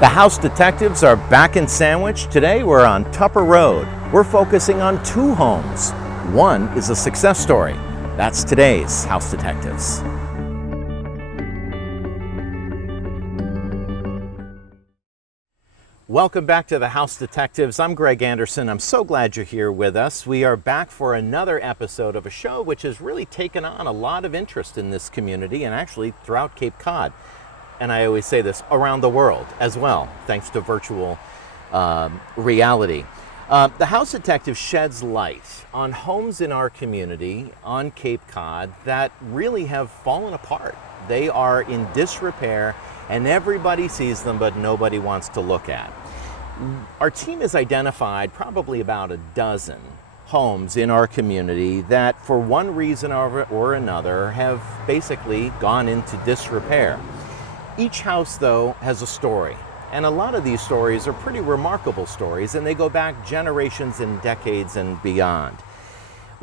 The House Detectives are back in Sandwich. Today we're on Tupper Road. We're focusing on two homes. One is a success story. That's today's House Detectives. Welcome back to the House Detectives. I'm Greg Anderson. I'm so glad you're here with us. We are back for another episode of a show which has really taken on a lot of interest in this community and actually throughout Cape Cod. And I always say this, around the world as well, thanks to virtual reality. The House Detective sheds light on homes in our community on Cape Cod that really have fallen apart. They are in disrepair and everybody sees them, but nobody wants to look at. Our team has identified probably about a dozen homes in our community that for one reason or another have basically gone into disrepair. Each house, though, has a story, and a lot of these stories are pretty remarkable stories, and they go back generations and decades and beyond.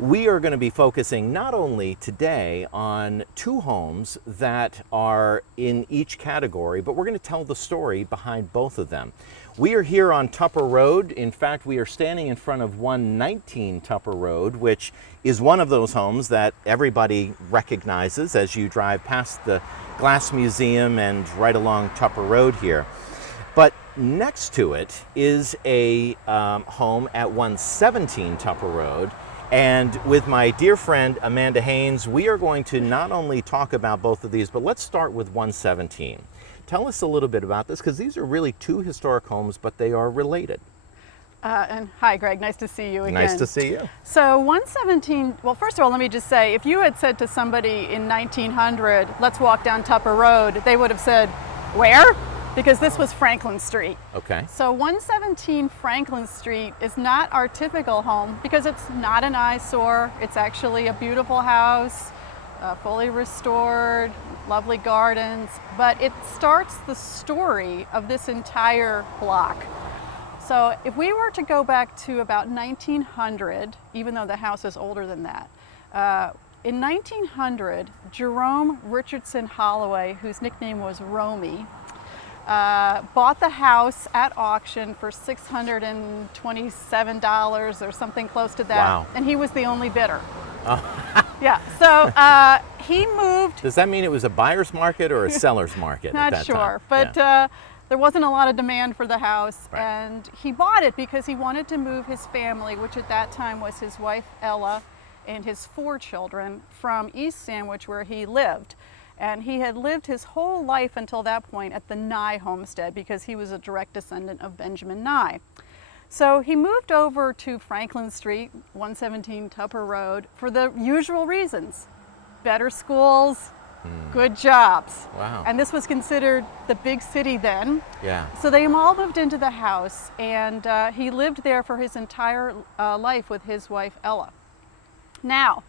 We are going to be focusing not only today on two homes that are in each category, but we're going to tell the story behind both of them. We are here on Tupper Road. In fact, we are standing in front of 119 Tupper Road, which is one of those homes that everybody recognizes as you drive past the Glass Museum and right along Tupper Road here. But next to it is a home at 117 Tupper Road. And with my dear friend Amanda Haynes, we are going to not only talk about both of these, but let's start with 117. Tell us a little bit about this, because these are really two historic homes, but they are related. And hi, Greg. Nice to see you again. Nice to see you. So 117, well, first of all, let me just say, if you had said to somebody in 1900, let's walk down Tupper Road, they would have said, where? Because this was Franklin Street. Okay. So 117 Franklin Street is not our typical home because it's not an eyesore. It's actually a beautiful house, fully restored, lovely gardens, but it starts the story of this entire block. So if we were to go back to about 1900, even though the house is older than that, in 1900, Jerome Richardson Holloway, whose nickname was Romy, bought the house at auction for $627 or something close to that. Wow. And he was the only bidder. Oh. Yeah, so he moved. Does that mean it was a buyer's market or a seller's market at that Not sure, time? but Yeah. there wasn't a lot of demand for the house, Right. and he bought it because he wanted to move his family, which at that time was his wife Ella and his 4 children, from East Sandwich where he lived. And he had lived his whole life until that point at the Nye homestead because he was a direct descendant of Benjamin Nye. So he moved over to Franklin Street, 117 Tupper Road, for the usual reasons: better schools, good jobs. Wow. And this was considered the big city then. Yeah. So they all moved into the house, and he lived there for his entire life with his wife Ella. Now,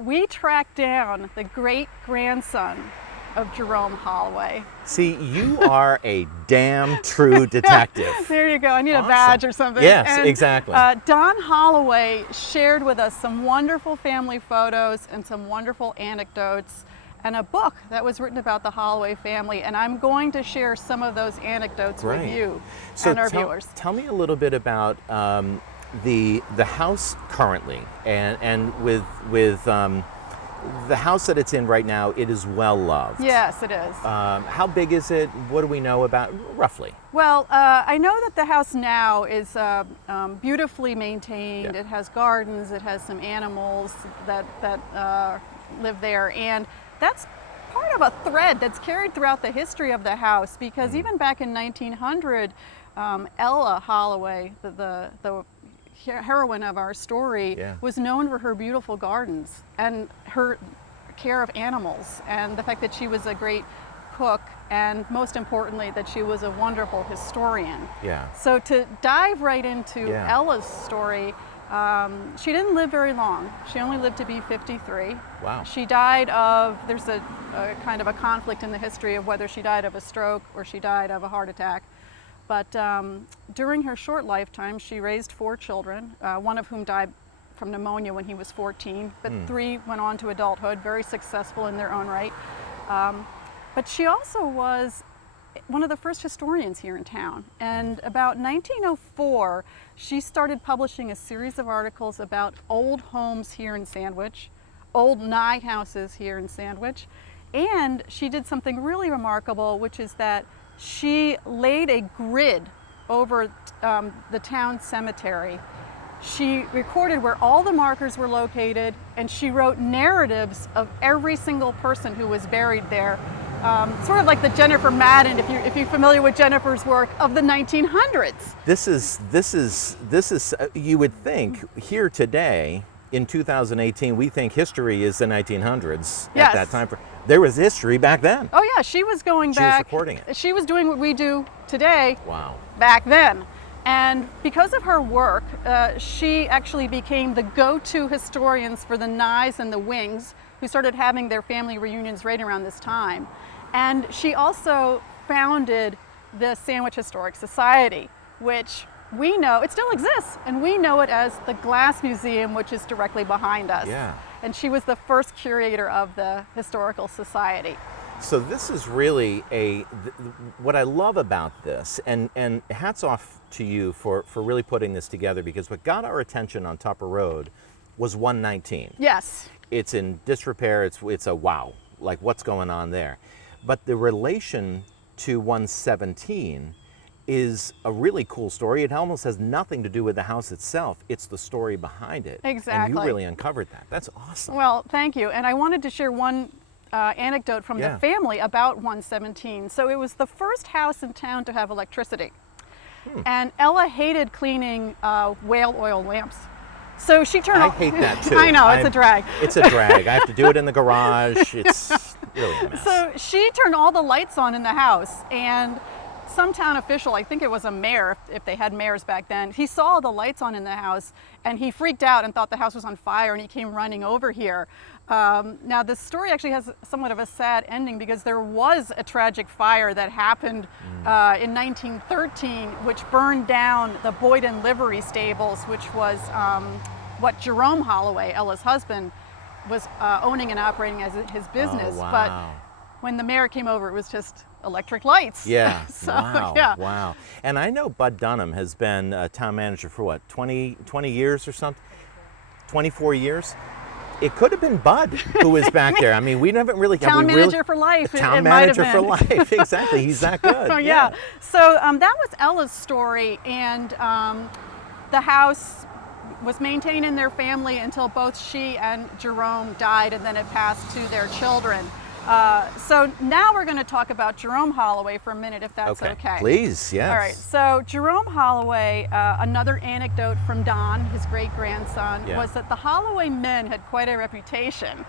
we tracked down the great-grandson of Jerome Holloway. See, you are a damn true detective. There you go. I need Awesome. a badge or something. Yes, And, exactly. Don Holloway shared with us some wonderful family photos and some wonderful anecdotes and a book that was written about the Holloway family. And I'm going to share some of those anecdotes with you and our viewers. Tell me a little bit about the house currently, and with the house that it's in right now. It is well loved. Yes, it is. How big is it? What do we know about roughly? Well, I know that the house now is beautifully maintained. Yeah. It has gardens. It has some animals that live there, and that's part of a thread that's carried throughout the history of the house. Because even back in 1900, Ella Holloway, the heroine of our story, Yeah. was known for her beautiful gardens and her care of animals, and the fact that she was a great cook, and most importantly that she was a wonderful historian. Yeah. So to dive right into Yeah. Ella's story, she didn't live very long. She only lived to be 53. Wow. She died of, there's a kind of a conflict in the history of whether she died of a stroke or she died of a heart attack. But during her short lifetime, she raised 4 children, one of whom died from pneumonia when he was 14, but 3 went on to adulthood, very successful in their own right. But she also was one of the first historians here in town. And about 1904, she started publishing a series of articles about old homes here in Sandwich, old Nye houses here in Sandwich. And she did something really remarkable, which is that she laid a grid over the town cemetery. She recorded where all the markers were located, and she wrote narratives of every single person who was buried there. Sort of like the Jennifer Madden, if you're familiar with Jennifer's work, of the 1900s. This is you would think here today in 2018 we think history is the 1900s. Yes. At that time. There was history back then. Oh yeah, she was going She back. was recording it. She was doing what we do today. Wow. Back then. And because of her work, she actually became the go-to historians for the Nyes and the Wings, who started having their family reunions right around this time. And she also founded the Sandwich Historic Society, which we know, it still exists, and we know it as the Glass Museum, which is directly behind us. Yeah. And she was the first curator of the Historical Society. So this is really what I love about this, and hats off to you for really putting this together, because what got our attention on Tupper Road was 119. Yes. It's in disrepair, it's a wow, like what's going on there. But the relation to 117 is a really cool story. It almost has nothing to do with the house itself. It's the story behind it. Exactly. And you really uncovered that. That's awesome. Well, thank you. And I wanted to share one anecdote from the family about 117. So it was the first house in town to have electricity. And Ella hated cleaning whale oil lamps. So she turned I hate that too. I know, it's a drag. It's a drag. I have to do it in the garage. It's really a mess. So she turned all the lights on in the house, and some town official, I think it was a mayor, if they had mayors back then, he saw the lights on in the house and he freaked out and thought the house was on fire, and he came running over here. Now this story actually has somewhat of a sad ending, because there was a tragic fire that happened in 1913, which burned down the Boyden livery stables, which was what Jerome Holloway, Ella's husband, was owning and operating as his business. Oh, wow. But when the mayor came over, it was just electric lights. Yeah. So, wow. yeah. Wow. And I know Bud Dunham has been a town manager for what, 20 years or something? 24 years? It could have been Bud who was back there. I mean, we haven't really... Town manager for life. Town it might manager have for been. life. Exactly. He's that good. Oh, yeah. So that was Ella's story, and the house was maintained in their family until both she and Jerome died, and then it passed to their children. So now we're going to talk about Jerome Holloway for a minute, if that's okay. Please, yes. All right, so Jerome Holloway, another anecdote from Don, his great-grandson, was that the Holloway men had quite a reputation.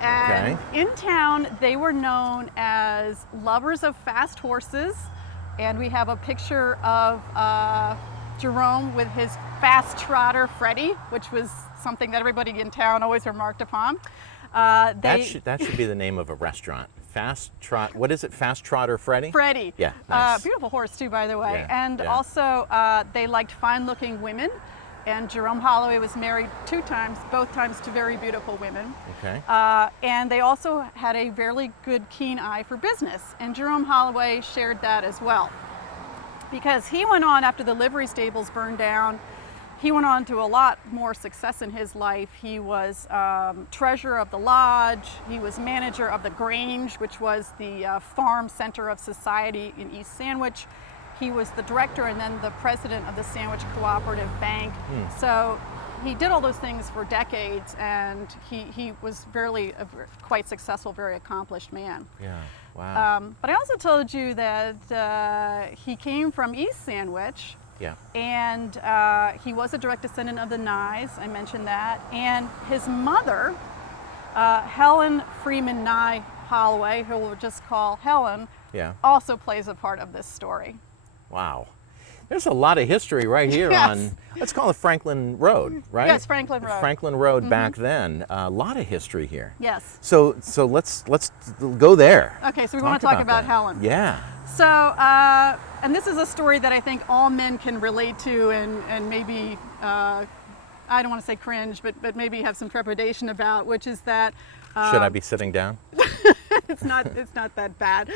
And in town, they were known as lovers of fast horses, and we have a picture of Jerome with his fast trotter, Freddie, which was something that everybody in town always remarked upon. That should be the name of a restaurant. Fast Trot. What is it? Fast Trotter Freddie? Freddie. Yeah. Nice. Beautiful horse too, by the way. Yeah, And yeah. also, they liked fine-looking women. And Jerome Holloway was married 2 times, both times to very beautiful women. Okay. And they also had a very good, keen eye for business. And Jerome Holloway shared that as well, because he went on, after the livery stables burned down, he went on to a lot more success in his life. He was treasurer of the lodge. He was manager of the Grange, which was the farm center of society in East Sandwich. He was the director and then the president of the Sandwich Cooperative Bank. So he did all those things for decades, and he was quite successful, very accomplished man. Yeah. Wow. But I also told you that he came from East Sandwich. Yeah. And he was a direct descendant of the Nyes, I mentioned that. And his mother, Helen Freeman Nye Holloway, who we'll just call Helen, also plays a part of this story. Wow. There's a lot of history right here on, let's call it Franklin Road, right? Yes, Franklin Road. Franklin Road back then. A lot of history here. Yes. So let's go there. Okay, so we want to talk about Helen. Yeah. So, and this is a story that I think all men can relate to, and maybe, I don't want to say cringe, but maybe have some trepidation about, which is that... Should I be sitting down? It's not that bad.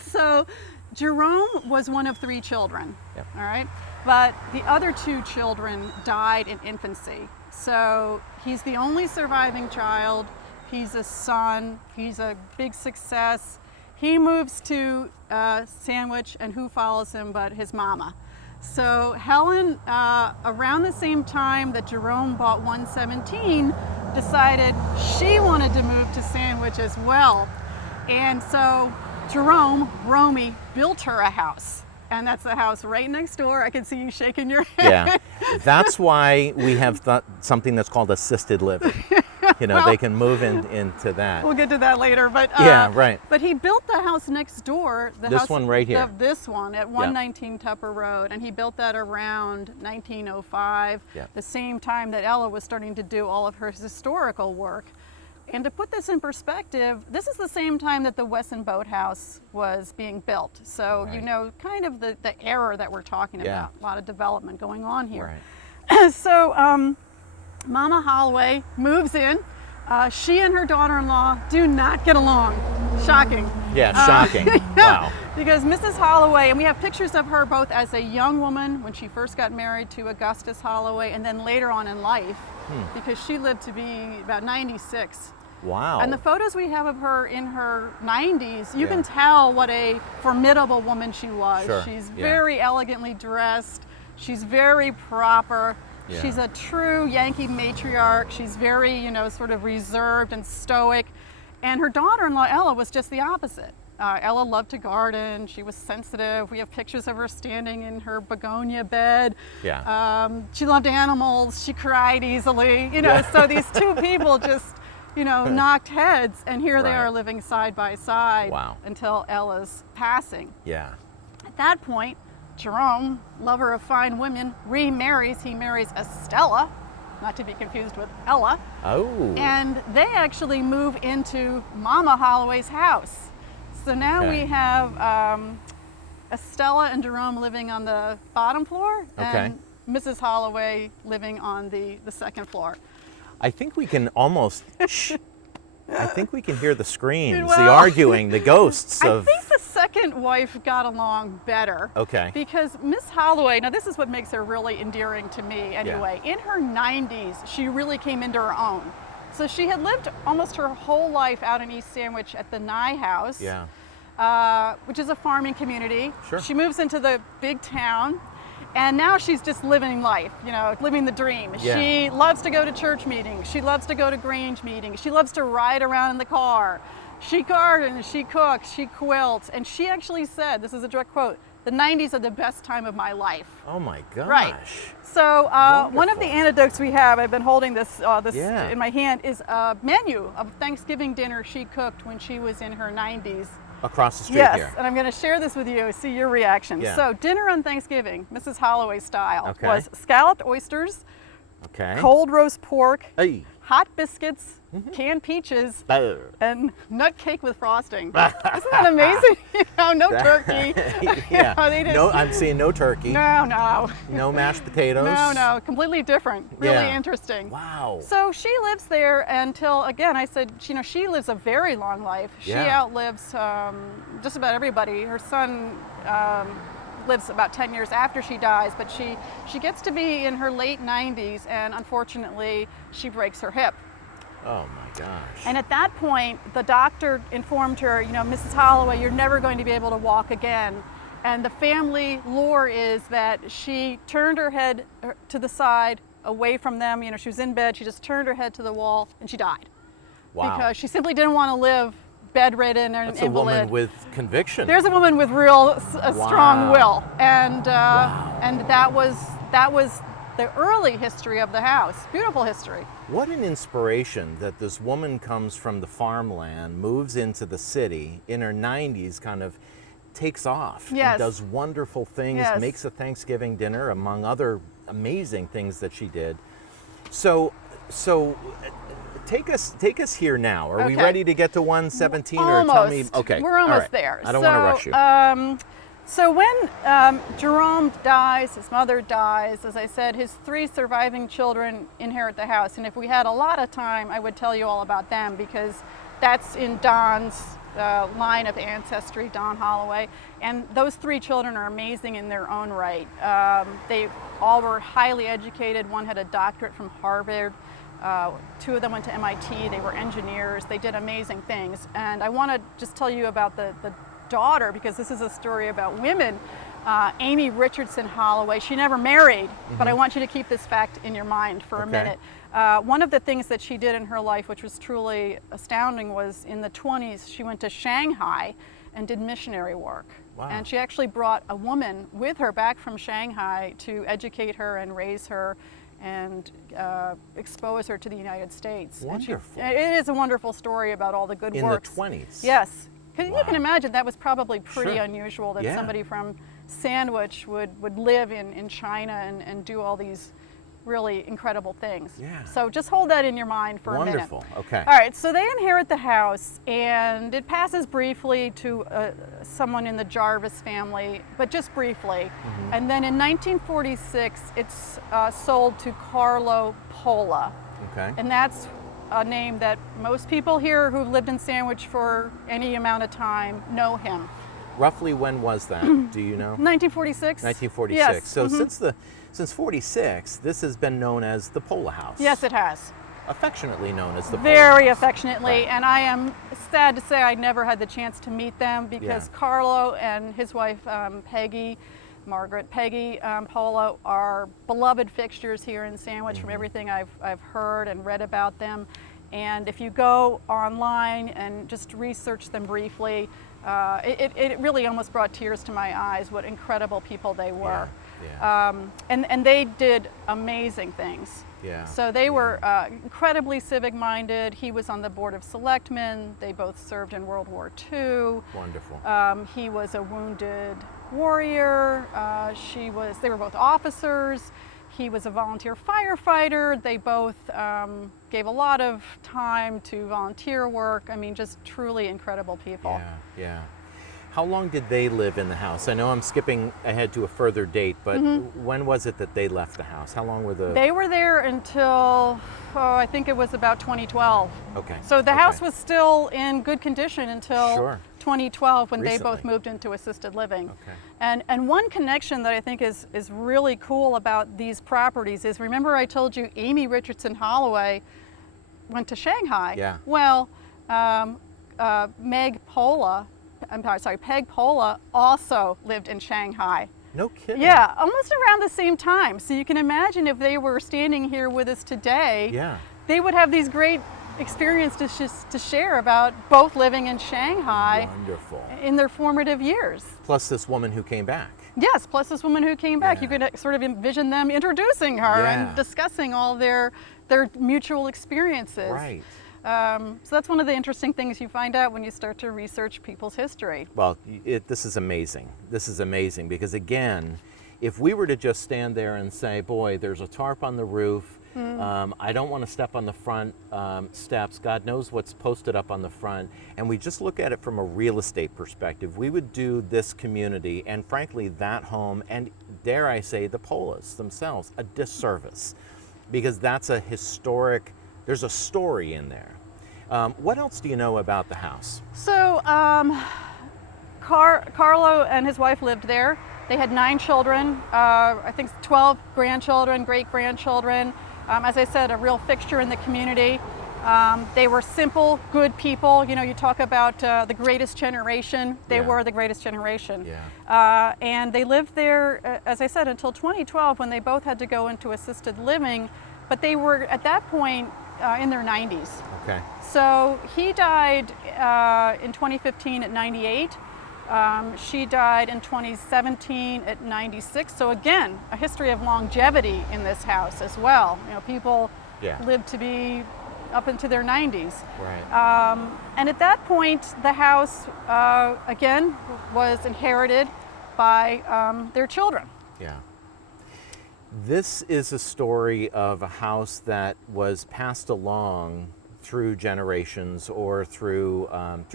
So Jerome was one of 3 children, Yep. all right? But the other 2 children died in infancy. So he's the only surviving child. He's a son. He's a big success. He moves to Sandwich, and who follows him but his mama. So Helen, around the same time that Jerome bought 117, decided she wanted to move to Sandwich as well. And so Jerome, Romy, built her a house. And that's the house right next door. I can see you shaking your head. Yeah, that's why we have something that's called assisted living. You know, Well, they can move into that. We'll get to that later. But Yeah, right. But he built the house next door. The This house, one right here. This one at 119 Tupper Road, and he built that around 1905, Yeah. the same time that Ella was starting to do all of her historical work. And to put this in perspective, this is the same time that the Wesson Boathouse was being built. So you Right. know kind of the era that we're talking Yeah. about. A lot of development going on here. Right. So Mama Holloway moves in. She and her daughter-in-law do not get along. Shocking. Yeah, shocking. Wow. Because Mrs. Holloway, and we have pictures of her both as a young woman when she first got married to Augustus Holloway, and then later on in life, because she lived to be about 96. Wow. And the photos we have of her in her 90s, you Yeah. can tell what a formidable woman she was. Sure, She's yeah. very elegantly dressed. She's very proper. Yeah. She's a true Yankee matriarch. She's very, you know, sort of reserved and stoic. And her daughter-in-law, Ella, was just the opposite. Ella loved to garden. She was sensitive. We have pictures of her standing in her begonia bed. Yeah. She loved animals. She cried easily. You know, Yeah. so these 2 people just, you know, knocked heads, and here they Right. are living side by side Wow. until Ella's passing. Yeah. At that point, Jerome, lover of fine women, remarries. He marries Estella, not to be confused with Ella, Oh. and they actually move into Mama Holloway's house. So now Okay. we have Estella and Jerome living on the bottom floor, and Mrs. Holloway living on the second floor. I think we can almost. I think we can hear the screams, the Well, arguing, the ghosts I of. think the second wife got along better. Okay. Because Miss Holloway, now this is what makes her really endearing to me anyway. In her 90s, she really came into her own. So she had lived almost her whole life out in East Sandwich at the Nye House, which is a farming community. Sure. She moves into the big town, and now she's just living life, you know, living the dream. Yeah. She loves to go to church meetings. She loves to go to Grange meetings. She loves to ride around in the car. She gardens, she cooks, she quilts, and she actually said, this is a direct quote, "The 90s are the best time of my life." Oh my gosh. Right. So one of the Wonderful. anecdotes we have, I've been holding this Yeah. in my hand, is a menu of Thanksgiving dinner she cooked when she was in her 90s. Across the street Yes, here. and I'm going to share this with you, see your reaction. Yeah. So dinner on Thanksgiving, Mrs. Holloway style, Okay. was scalloped oysters, Okay. cold roast pork, Hey. hot biscuits, Mm-hmm. canned peaches, Oh. and nut cake with frosting. Isn't that amazing? You know, no turkey. Yeah. You know, they just- No, I'm seeing no turkey. No. No mashed potatoes. No, completely different. Really Yeah. interesting. Wow. So she lives there until, again, I said, you know, she lives a very long life. She Yeah. outlives just about everybody. Her son lives about 10 years after she dies, but she gets to be in her late 90s, and unfortunately, she breaks her hip. Oh my gosh. And at that point, the doctor informed her, you know, Mrs. Holloway, you're never going to be able to walk again. And the family lore is that she turned her head to the side, away from them. You know, she was in bed, she just turned her head to the wall, and she died. Wow. Because she simply didn't want to live bedridden and That's a invalid. woman with conviction. There's a woman with real strong Wow. will, and Wow. and that was the early history of the house. Beautiful history. What an inspiration that this woman comes from the farmland, moves into the city, in her 90s kind of takes off Yes. and does wonderful things, Yes. makes a Thanksgiving dinner, among other amazing things that she did. So take us here now. Are we Okay. ready to get to 117 or Almost. tell me? Okay. We're all almost right. there. I don't want to rush you. So when Jerome dies, his mother dies, as I said, his 3 surviving children inherit the house. And if we had a lot of time, I would tell you all about them, because that's in Don's line of ancestry, Don Holloway, and those 3 children are amazing in their own right. They all were highly educated. One had a doctorate from Harvard. 2 of them went to MIT. They were engineers. They did amazing things. And I want to just tell you about the daughter, because this is a story about women. Amy Richardson Holloway. She never married, but I want you to keep this fact in your mind for a minute. One of the things that she did in her life, which was truly astounding, was in the 20s, she went to Shanghai and did missionary work. Wow. And she actually brought a woman with her back from Shanghai to educate her and raise her and expose her to the United States. Wonderful. It is a wonderful story about all the good works. In the 20s? Yes. Because Wow. you can imagine that was probably pretty Sure. unusual that Yeah. somebody from Sandwich would live in China and do all these really incredible things. Yeah. So just hold that in your mind for a minute. Wonderful. Okay. All right, so they inherit the house, and it passes briefly to someone in the Jarvis family, but just briefly. And then in 1946, it's sold to Carlo Pola. Okay. And that's a name that most people here who've lived in Sandwich for any amount of time know him. Roughly when was that? Do you know? 1946? 1946. Yes. So since 46, this has been known as the Pola House. Yes, it has. Affectionately known as the Pola Very House. affectionately, Right. and I am sad to say I never had the chance to meet them because Yeah. Carlo and his wife Margaret Peggy Pola are beloved fixtures here in Sandwich from everything I've heard and read about them. And if you go online and just research them briefly, it really almost brought tears to my eyes what incredible people they were. Yeah. And they did amazing things. Yeah. So they were incredibly civic-minded. He was on the Board of Selectmen. They both served in World War II. Wonderful. He was a wounded warrior. They were both officers. He was a volunteer firefighter. They both gave a lot of time to volunteer work. I mean, just truly incredible people. Yeah, yeah. How long did they live in the house? I know I'm skipping ahead to a further date, but when was it that they left the house? How long were the... They were there until, I think it was about 2012. Okay. So the house was still in good condition until Sure. 2012 when they both Recently. moved into assisted living. Okay. And one connection that I think is really cool about these properties is, remember I told you Amy Richardson Holloway went to Shanghai? Yeah. Well, Peg Pola also lived in Shanghai. No kidding. Yeah, almost around the same time. So you can imagine if they were standing here with us today, Yeah. they would have these great experiences to share about both living in Shanghai Wonderful. in their formative years. Plus this woman who came back. Yes, plus this woman who came back. Yeah. You could sort of envision them introducing her Yeah. and discussing all their mutual experiences. Right. So that's one of the interesting things you find out when you start to research people's history. Well, this is amazing. This is amazing because, again, if we were to just stand there and say, boy, there's a tarp on the roof, I don't want to step on the front steps, God knows what's posted up on the front, and we just look at it from a real estate perspective, we would do this community and, frankly, that home, and dare I say, the Polas themselves, a disservice because that's a historic, there's a story in there. What else do you know about the house? So Carlo and his wife lived there. They had 9 children, I think 12 grandchildren, great-grandchildren. As I said, a real fixture in the community. They were simple, good people. You know, you talk about the greatest generation. They Yeah. were the greatest generation. Yeah. And they lived there, as I said, until 2012 when they both had to go into assisted living. But they were, at that point, in their 90s. Okay. So he died in 2015 at 98. She died in 2017 at 96. So again, a history of longevity in this house as well. You know, people Yeah. lived to be up into their 90s. Right. And at that point, the house, again, was inherited by their children. Yeah. This is a story of a house that was passed along through generations or through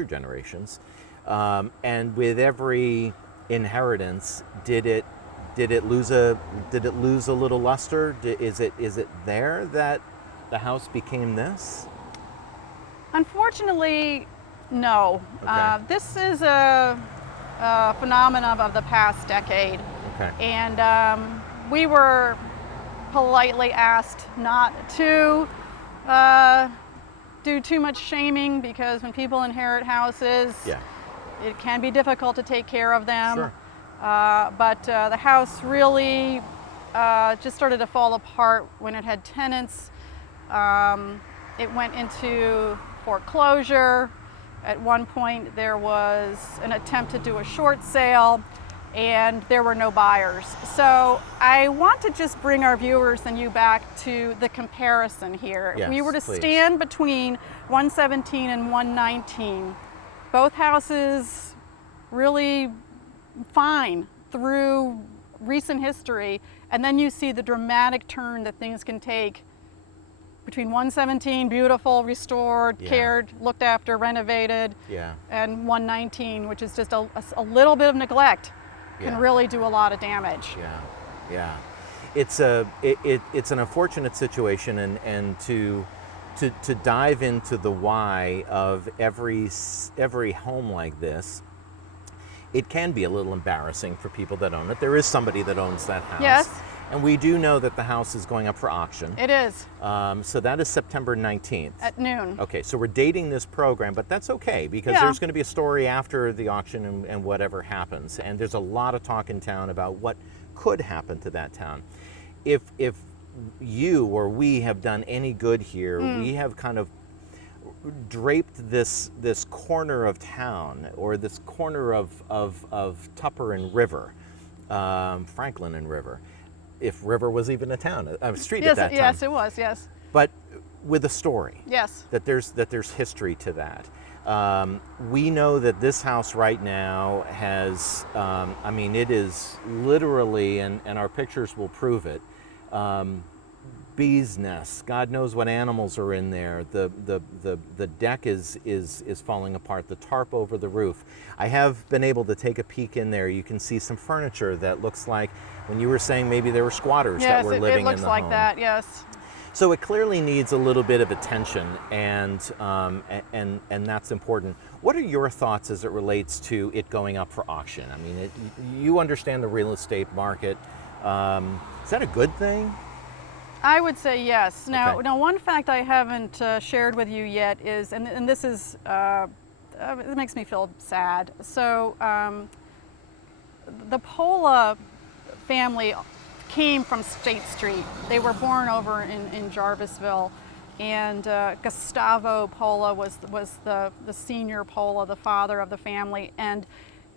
generations, and with every inheritance, did it lose a little luster? Is it there that the house became this? Unfortunately, No. Okay. This is a phenomenon of the past decade. Okay. And we were politely asked not to do too much shaming, because when people inherit houses, Yeah. it can be difficult to take care of them. Sure. But the house really just started to fall apart when it had tenants. It went into foreclosure. At one point, there was an attempt to do a short sale, and there were no buyers. So I want to just bring our viewers and you back to the comparison here. Yes, If we were to please. stand between 117 and 119, both houses really fine through recent history, and then you see the dramatic turn that things can take between 117, beautiful, restored, Yeah. cared, looked after, renovated, Yeah. and 119, which is just a little bit of neglect, can Yeah. really do a lot of damage. Yeah, yeah. It's it's an unfortunate situation, and to dive into the why of every home like this, it can be a little embarrassing for people that own it. There is somebody that owns that house. Yes. And we do know that the house is going up for auction. It is, So that is September 19th. at noon. Okay, so we're dating this program, but that's okay, because Yeah. there's going to be a story after the auction and whatever happens. And there's a lot of talk in town about what could happen to that town. If you or we have done any good here, we have kind of draped this corner of town, or this corner of Tupper and River, Franklin and River, if River was even a town, a street Yes, at that time. yes, it was, yes. But with a story. Yes. That there's history to that. We know that this house right now has, I mean, it is literally, and our pictures will prove it, bees' nests. God knows what animals are in there. The deck is falling apart. The tarp over the roof. I have been able to take a peek in there. You can see some furniture that looks like, when you were saying maybe there were squatters that Yes, were it living looks in the like home. that, yes. So it clearly needs a little bit of attention, and that's important. What are your thoughts as it relates to it going up for auction? I mean, you understand the real estate market. Is that a good thing? I would say yes. Now, Okay. one fact I haven't shared with you yet is, and this is, it makes me feel sad. So the Pola family came from State Street. They were born over in Jarvisville, and Gustavo Pola was the senior Pola, the father of the family, and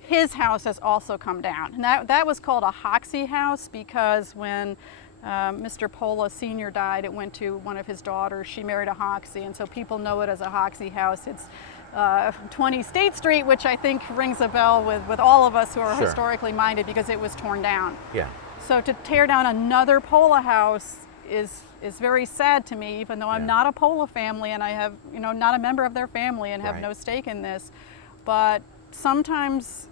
his house has also come down. And that was called a Hoxie house, because when Mr. Pola Sr. died, it went to one of his daughters. She married a Hoxie, and so people know it as a Hoxie house. It's 20 State Street, which I think rings a bell with all of us who are Sure. historically minded, because it was torn down. Yeah. So to tear down another Pola house is very sad to me, even though I'm Yeah. not a Pola family, and I have, not a member of their family, and have Right. no stake in this. But sometimes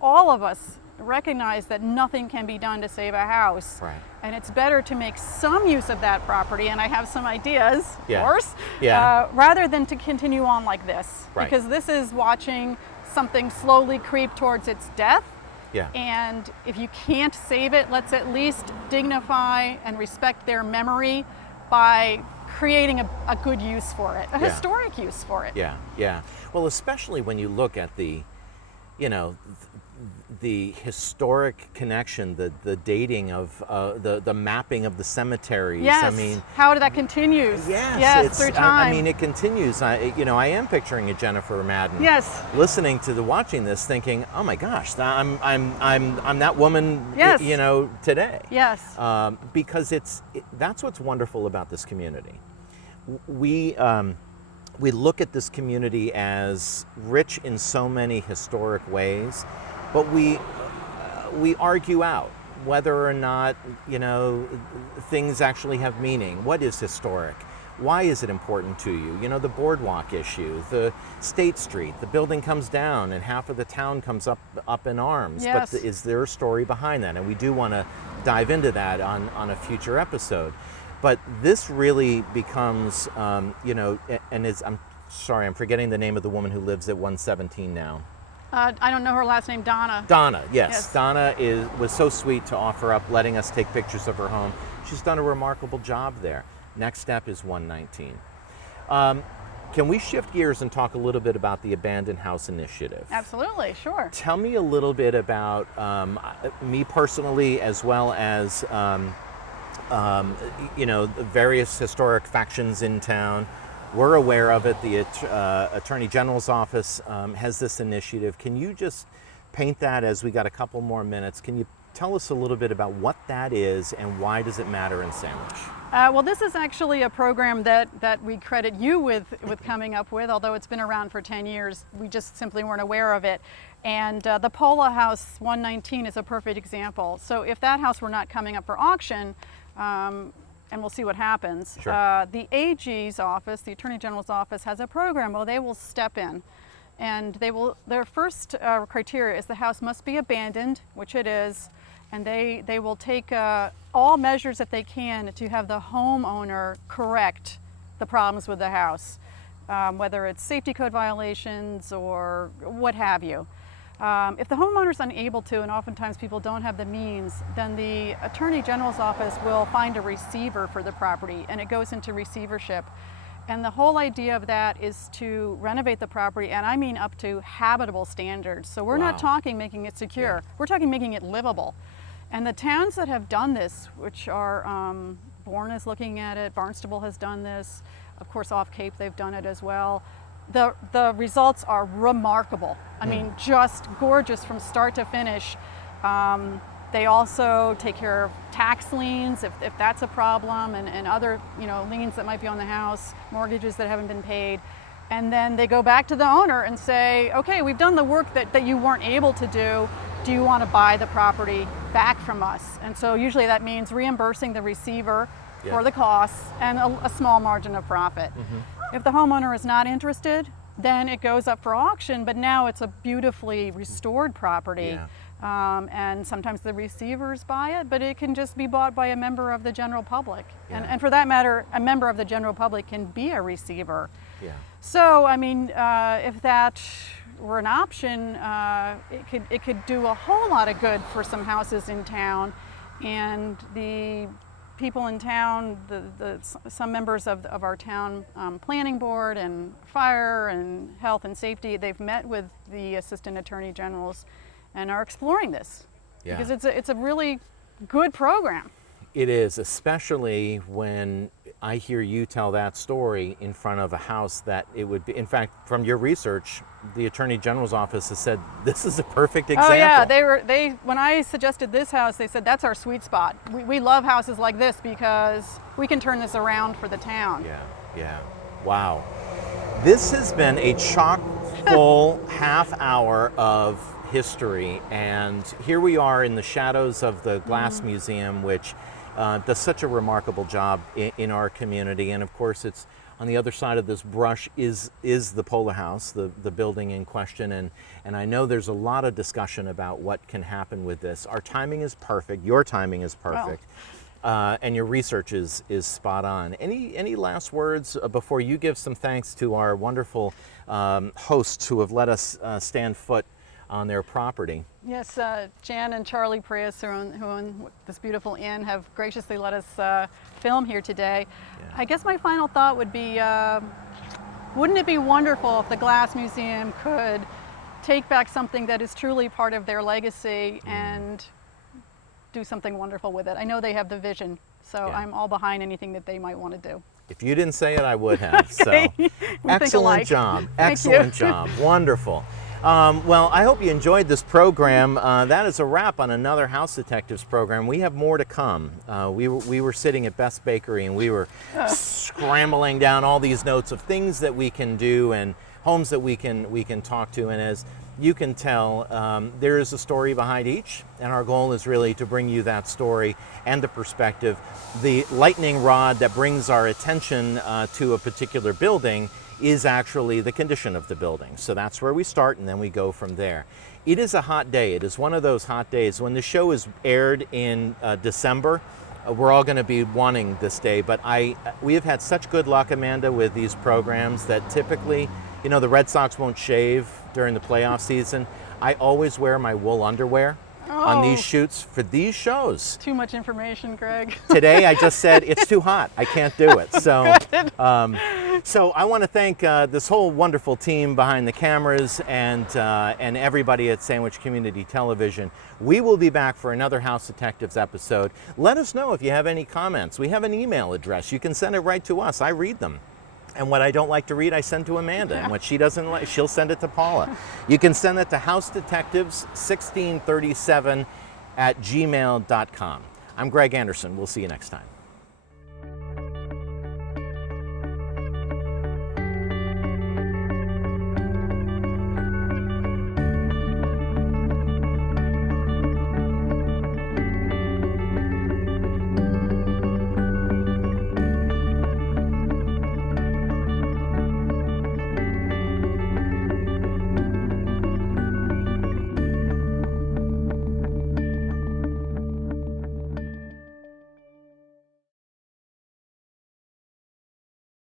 all of us recognize that nothing can be done to save a house. Right. And it's better to make some use of that property, and I have some ideas, Yeah. of course, Yeah. rather than to continue on like this. Right. Because this is watching something slowly creep towards its death. Yeah. And if you can't save it, let's at least dignify and respect their memory by creating a good use for it, a Yeah. historic use for it. Yeah, yeah. Well, especially when you look at the historic connection, the dating of the mapping of the cemeteries. Yes. I mean, how that continues. yes, Yes, through time. I mean, it continues. I am picturing a Jennifer Madden. Yes. Listening to watching this, thinking, oh my gosh, I'm that woman. Yes. Today. Yes. Because that's what's wonderful about this community. We look at this community as rich in so many historic ways, but we argue out whether or not things actually have meaning. What is historic? Why is it important to you? The boardwalk issue, the State Street, the building comes down and half of the town comes up in arms. Yes. But is there a story behind that? And we do want to dive into that on a future episode. But this really becomes, and I'm sorry, I'm forgetting the name of the woman who lives at 117 now. I don't know her last name, Donna. Donna, yes. Yes. Donna was so sweet to offer up letting us take pictures of her home. She's done a remarkable job there. Next step is 119. Can we shift gears and talk a little bit about the Abandoned House Initiative? Absolutely, sure. Tell me a little bit about me personally, as well as the various historic factions in town. We're aware of it. The Attorney General's office has this initiative. Can you just paint that, as we got a couple more minutes? Can you tell us a little bit about what that is and why does it matter in Sandwich? Well, this is actually a program that we credit you with coming up with, although it's been around for 10 years. We just simply weren't aware of it. And the Pola House 119 is a perfect example. So if that house were not coming up for auction, and we'll see what happens, Sure. the AG's office, the Attorney General's office, has a program where they will step in. And their first criteria is the house must be abandoned, which it is, and they will take all measures that they can to have the homeowner correct the problems with the house, whether it's safety code violations or what have you. If the homeowner's unable to, and oftentimes people don't have the means, then the Attorney General's office will find a receiver for the property, and it goes into receivership. And the whole idea of that is to renovate the property, and I mean up to habitable standards. So we're not talking making it secure, we're talking making it livable. And the towns that have done this, which are, Bourne is looking at it, Barnstable has done this, of course off Cape they've done it as well. The results are remarkable. I mean, just gorgeous from start to finish. They also take care of tax liens if that's a problem, and other liens that might be on the house, mortgages that haven't been paid. And then they go back to the owner and say, okay, we've done the work that you weren't able to do. Do you want to buy the property back from us? And so usually that means reimbursing the receiver for the costs and a small margin of profit. If the homeowner is not interested, then it goes up for auction, but now it's a beautifully restored property. And sometimes the receivers buy it, but it can just be bought by a member of the general public. And for that matter, a member of the general public can be a receiver. So, I mean, if that were an option, it could do a whole lot of good for some houses in town. And the people in town, some members of our town planning board and fire and health and safety, they've met with the assistant attorney generals and are exploring this because it's a really good program. It is, especially when I hear you tell that story in front of a house that it would be. In fact, from your research, the Attorney General's office has said this is a perfect example. Oh yeah, when I suggested this house, they said that's our sweet spot. We love houses like this because we can turn this around for the town. Yeah. Wow. This has been a chock full half hour of history, and here we are in the shadows of the Glass Museum, which does such a remarkable job in our community. And of course, it's on the other side of this brush is the Pola House, the building in question. And I know there's a lot of discussion about what can happen with this. Our timing is perfect. Your timing is perfect. And your research is spot on. Any last words before you give some thanks to our wonderful hosts who have let us stand foot on their property? Yes, Jan and Charlie Prius, who own this beautiful inn, have graciously let us film here today. I guess my final thought would be, wouldn't it be wonderful if the Glass Museum could take back something that is truly part of their legacy and do something wonderful with it? I know they have the vision, so I'm all behind anything that they might want to do. If you didn't say it, I would have. Okay. So, excellent job. Excellent job. Wonderful. Well, I hope you enjoyed this program. That is a wrap on another House Detectives program. We have more to come. We were sitting at Best Bakery and we were scrambling down all these notes of things that we can do and homes that we can talk to. And as you can tell, there is a story behind each, and our goal is really to bring you that story and the perspective. The lightning rod that brings our attention to a particular building is actually the condition of the building. So that's where we start, and then we go from there. It is a hot day. It is one of those hot days. When the show is aired in December, we're all going to be wanting this day. But we have had such good luck, Amanda, with these programs that typically, you know, the Red Sox won't shave during the playoff season. I always wear my wool underwear on these shoots for these shows. Too much information, Greg. Today I just said it's too hot. I can't do it. So, so I want to thank this whole wonderful team behind the cameras and everybody at Sandwich Community Television. We will be back for another House Detectives episode. Let us know if you have any comments. We have an email address. You can send it right to us. I read them. And what I don't like to read, I send to Amanda. And what she doesn't like, she'll send it to Paula. You can send it to housedetectives1637@gmail.com. I'm Greg Anderson. We'll see you next time.